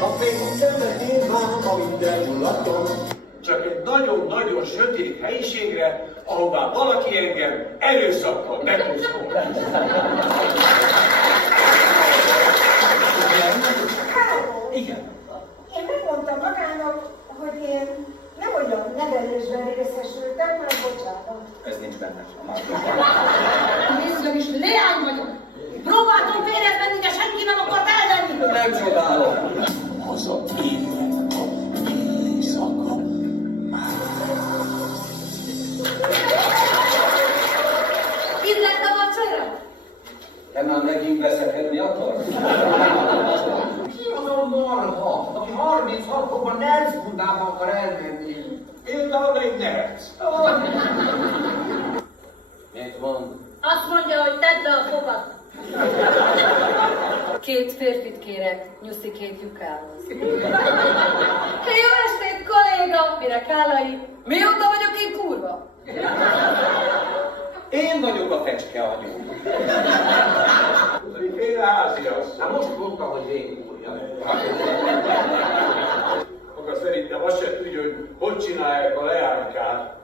A fény szemetén már a minden mulatom. Csak egy nagyon-nagyon sötét helyiségre, ahová valaki engem erőszakkal megpusztol. Igen. Én megmondtam magának, hogy én nem olyan nevelésben részesültem, hanem bocsánat. Ez nincs benne. A második. Nézzön is, leány vagyok! Próbáltam férjhez menni, de senki nem akart elvenni! Nem csodálom. Haza éjjel a éjszaka már. Itt lett a vacsora? Te már megint veszekedni akarsz? Ki az a marha, aki 36 fokban Nerszbundába akar elmenni? Például egy nerc. Mit mond? Azt mondja, hogy tedd be a fogat. 2 férfit kérek, nyuszi 2 lyukához. Jó estét, kolléga! Mire Kálai? Mióta vagyok én kurva? Én vagyok a fecske agyú. Én háziasszony. Hát most mondta, hogy én úrja. Maga szerintem azt se tudja, hogy csinálják a leánykát.